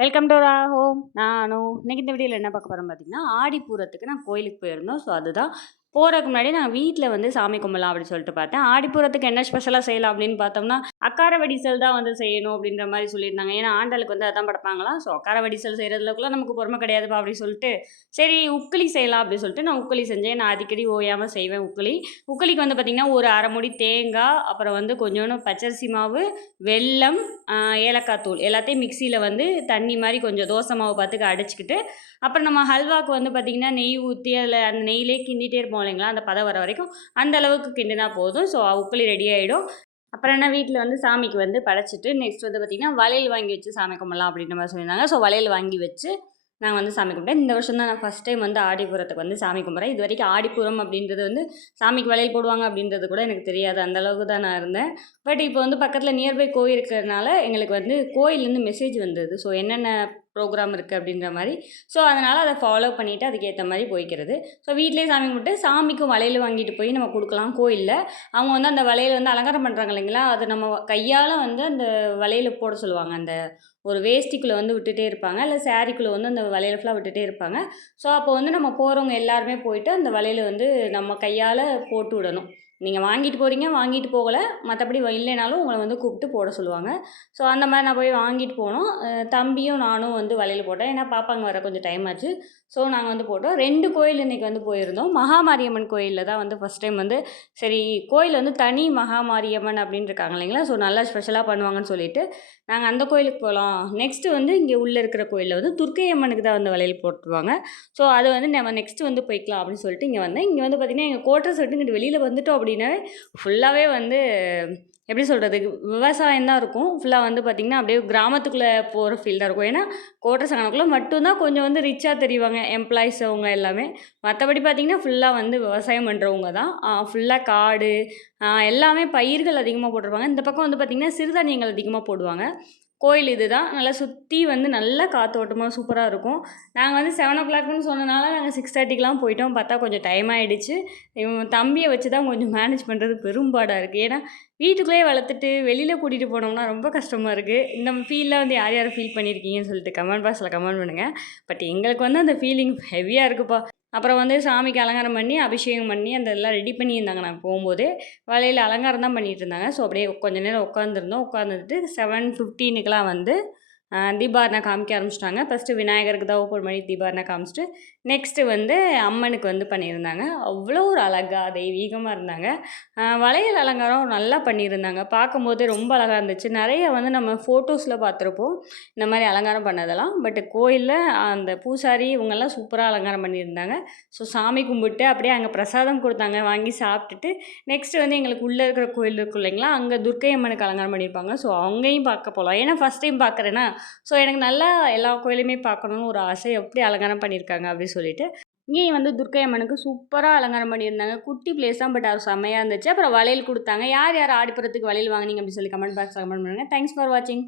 Welcome to raw home. நானும் இன்னைக்கு இந்த வீடியோவில் என்ன பார்க்க போகிறோம் பார்த்தீங்கன்னா, ஆடிப்பூரத்துக்கு நான் கோயிலுக்கு போயிருந்தோம். ஸோ அதுதான் போகிறதுக்கு முன்னாடி நான் வீட்டில் வந்து சாமி கும்பலாம் அப்படின்னு சொல்லிட்டு பார்த்தேன். ஆடிப்பூரத்துக்கு என்ன ஸ்பெஷலாக செய்யலாம் அப்படின்னு பார்த்தோம்னா, அக்கார வடிசல் தான் வந்து செய்யணும் அப்படின்ற மாதிரி சொல்லியிருந்தாங்க. ஏன்னா ஆண்டாளுக்கு வந்து அதான் படைப்பாங்களாம். ஸோ அக்கார வடிசல் செய்கிறதுக்குள்ள நமக்கு பொறுமை கிடையாதுப்பா அப்படின்னு சொல்லிட்டு, சரி உக்கிலி செய்யலாம் அப்படின்னு சொல்லிட்டு நான் உக்கிலி செஞ்சேன். நான் அடிக்கடி ஓயாமல் செய்வேன் உக்கிலி. உக்கிலிக்கு வந்து பார்த்திங்கன்னா ஒரு அரை மூடி தேங்காய், அப்புறம் வந்து கொஞ்சோண்டு பச்சரிசி மாவு, வெல்லம், ஏலக்காய் தூள் எல்லாத்தையும் மிக்சியில் வந்து தண்ணி மாதிரி கொஞ்சம் தோசை மாவு பார்த்துக்க அடைச்சிக்கிட்டு, அப்புறம் நம்ம ஹல்வாவுக்கு வந்து பார்த்திங்கன்னா நெய் ஊற்றி அதில் அந்த நெய்யிலே கிண்டிகிட்டே இருப்போம் இல்லைங்களா, அந்த பதம் வர வரைக்கும் அந்த அளவுக்கு கிண்டினா போதும். ஸோ உப்புளி ரெடி ஆகிடும். அப்புறம் என்ன வீட்டில் வந்து சாமிக்கு வந்து படைச்சிட்டு நெக்ஸ்ட் வந்து பார்த்திங்கன்னா வளையல் வாங்கி வச்சு சாமி கும்பிடலாம் அப்படின்ற மாதிரி சொல்லியிருந்தாங்க. ஸோ வளையல் வாங்கி வச்சு நாங்கள் வந்து சாமி கும்பிட்டேன். இந்த வருஷம் தான் நான் ஃபஸ்ட் டைம் வந்து ஆடிப்பூரத்துக்கு வந்து சாமி கும்பிட்றேன். இது வரைக்கும் ஆடிப்பூரம் அப்படின்றது வந்து சாமிக்கு வளையல் போடுவாங்க அப்படின்றது கூட எனக்கு தெரியாது. அந்தளவுக்கு தான் நான் இருந்தேன். பட் இப்போ வந்து பக்கத்தில் நியர்பை கோயில் இருக்கிறதுனால எங்களுக்கு வந்து கோயிலேருந்து மெசேஜ் வந்தது. ஸோ என்னென்ன ப்ரோக்ராம் இருக்குது அப்படின்ற மாதிரி. ஸோ அதனால் அதை ஃபாலோ பண்ணிவிட்டு அதுக்கேற்ற மாதிரி போய்க்கிறது. ஸோ வீட்டிலே சாமி கும்பிட்டு சாமிக்கும் வளையல் வாங்கிட்டு போய் நம்ம கொடுக்கலாம் கோயிலில். அவங்க வந்து அந்த வளையல் வந்து அலங்காரம் பண்ணுறாங்க இல்லைங்களா, அதை நம்ம கையால் வந்து அந்த வளையல் போட சொல்லுவாங்க. அந்த ஒரு வேஷ்டிக்குள்ளே வந்து விட்டுட்டே இருப்பாங்க, இல்லை சாரிக்குள்ளே வந்து அந்த வளையல் ஃபுல்லாக விட்டுட்டே இருப்பாங்க. ஸோ அப்போ வந்து நம்ம போகிறவங்க எல்லாருமே போயிட்டு அந்த வளையல் வந்து நம்ம கையால் போட்டு விடணும். நீங்கள் வாங்கிட்டு போகிறீங்க, வாங்கிட்டு போகலை, மற்றபடி இல்லைனாலும் உங்களை வந்து கூப்பிட்டு போட சொல்லுவாங்க. ஸோ அந்த மாதிரி நான் போய் வாங்கிட்டு போனோம். தம்பியும் நானும் வந்து வளையல் போட்டேன். ஏன்னா பாப்பாங்க வர கொஞ்சம் டைம் ஆச்சு. ஸோ நாங்கள் வந்து போட்டோம். 2 கோயில் இன்றைக்கி வந்து போயிருந்தோம். மகாமாரியம்மன் கோயிலில் தான் வந்து ஃபஸ்ட் டைம் வந்து சரி கோயில் வந்து தனி மகாமாரியம்மன் அப்படின்னு இருக்காங்க இல்லைங்களா, ஸோ நல்லா ஸ்பெஷலாக பண்ணுவாங்கன்னு சொல்லிட்டு நாங்கள் அந்த கோயிலுக்கு போகலாம். நெக்ஸ்ட்டு வந்து இங்கே உள்ளே இருக்கிற கோயிலில் வந்து துர்க்கை அம்மனுக்கு தான் வந்து வளையல் போட்டுருவாங்க. ஸோ அது வந்து நம்ம நெக்ஸ்ட்டு வந்து போய்க்கலாம் அப்படின்னு சொல்லிட்டு இங்கே வந்தேன். இங்கே வந்து பார்த்திங்கன்னா எங்கள் குவார்ட்டர்ஸ் விட்டு இங்கிட்டு வெளியில் வந்துட்டோம் அப்படின்னாவே ஃபுல்லாகவே வந்து எப்படி சொல்கிறது, விவசாயம் தான் இருக்கும். ஃபுல்லாக வந்து பார்த்திங்கன்னா அப்படியே கிராமத்துக்குள்ளே போகிற ஃபீல் தான் இருக்கும். ஏன்னா கோட்டை சங்கனக்குள்ளே மட்டும்தான் கொஞ்சம் வந்து ரிச்சாக தெரிவாங்க எம்ப்ளாயிஸ் அவங்க எல்லாமே. மற்றபடி பார்த்திங்கன்னா ஃபுல்லாக வந்து விவசாயம் பண்ணுறவங்க தான். ஃபுல்லாக காடு, எல்லாமே பயிர்கள் அதிகமாக போட்டிருப்பாங்க. இந்த பக்கம் வந்து பார்த்திங்கன்னா சிறுதானியங்கள் அதிகமாக போடுவாங்க. கோயில் இது தான். நல்லா சுற்றி வந்து நல்லா காற்றோட்டமாக சூப்பராக இருக்கும். நாங்கள் வந்து 7:00ன்னு சொன்னனால நாங்கள் 6:30க்கெலாம் போயிட்டோம். பார்த்தா கொஞ்சம் டைம் ஆகிடுச்சு. இவன் தம்பியை வச்சு தான் கொஞ்சம் மேனேஜ் பண்ணுறது பெரும்பாடாக இருக்குது. ஏன்னா வீட்டுக்குள்ளேயே வளர்த்துட்டு வெளியில் கூட்டிகிட்டு போனோம்னா ரொம்ப கஷ்டமாக இருக்குது. இந்த ஃபீல்லாம் வந்து யார் யார் ஃபீல் பண்ணியிருக்கீங்கன்னு சொல்லிட்டு கமெண்ட் பாக்ஸில் கமெண்ட் பண்ணுங்கள். பட் எங்களுக்கு வந்து அந்த ஃபீலிங் ஹெவியாக இருக்குப்பா. அப்புறம் வந்து சாமிக்கு அலங்காரம் பண்ணி அபிஷேகம் பண்ணி அந்த எல்லாம் ரெடி பண்ணியிருந்தாங்க. நாங்கள் போகும்போது வளையல் அலங்காரம் தான் பண்ணிகிட்டு இருந்தாங்க. ஸோ அப்படியே கொஞ்சம் நேரம் உட்காந்துருந்தோம். உட்காந்துட்டு 7:15க்கெலாம் வந்து தீபாரணை காமிக்க ஆரம்பிச்சிட்டாங்க. ஃபஸ்ட்டு விநாயகருக்கு தான் ஓப்பன் பண்ணி தீபாரணை காமிச்சிட்டு நெக்ஸ்ட்டு வந்து அம்மனுக்கு வந்து பண்ணியிருந்தாங்க. அவ்வளோ ஒரு அழகாக தெய்வீகமாக இருந்தாங்க. வளையல் அலங்காரம் நல்லா பண்ணியிருந்தாங்க. பார்க்கும்போதே ரொம்ப அழகாக இருந்துச்சு. நிறைய வந்து நம்ம ஃபோட்டோஸில் பார்த்துருப்போம் இந்த மாதிரி அலங்காரம் பண்ணதெல்லாம். பட் கோயிலில் அந்த பூசாரி இவங்கெல்லாம் சூப்பராக அலங்காரம் பண்ணியிருந்தாங்க. ஸோ சாமி கும்பிட்டு அப்படியே அங்கே பிரசாதம் கொடுத்தாங்க, வாங்கி சாப்பிட்டுட்டு நெக்ஸ்ட்டு வந்து எங்களுக்கு உள்ளே இருக்கிற கோயில் இருக்கும் இல்லைங்களா, அங்கே துர்க்கை அம்மனுக்கு அலங்காரம் பண்ணியிருப்பாங்க. ஸோ அங்கேயும் பார்க்க போகலாம். ஏன்னா ஃபஸ்ட் டைம் பார்க்குறேன்னா, ஸோ எனக்கு நல்லா எல்லா கோயிலுமே பார்க்கணுன்னு ஒரு ஆசை. எப்படி அலங்காரம் பண்ணியிருக்காங்க அப்படின்னு சொல்லிட்டு இங்கேயும் வந்து துர்க்கை அம்மனுக்கு சூப்பராக அலங்காரம் பண்ணியிருந்தாங்க. குட்டி பிளேஸ் தான், பட் அது செம்மையாக இருந்துச்சு. அப்புறம் வளையல் கொடுத்தாங்க. யார் யார் ஆடிப்புறத்துக்கு வளையல் வாங்கினீங்க அப்படின்னு சொல்லி கமெண்ட் பாக்ஸில் கமெண்ட் பண்ணுங்கள். தேங்க்ஸ் ஃபார் வாட்சிங்.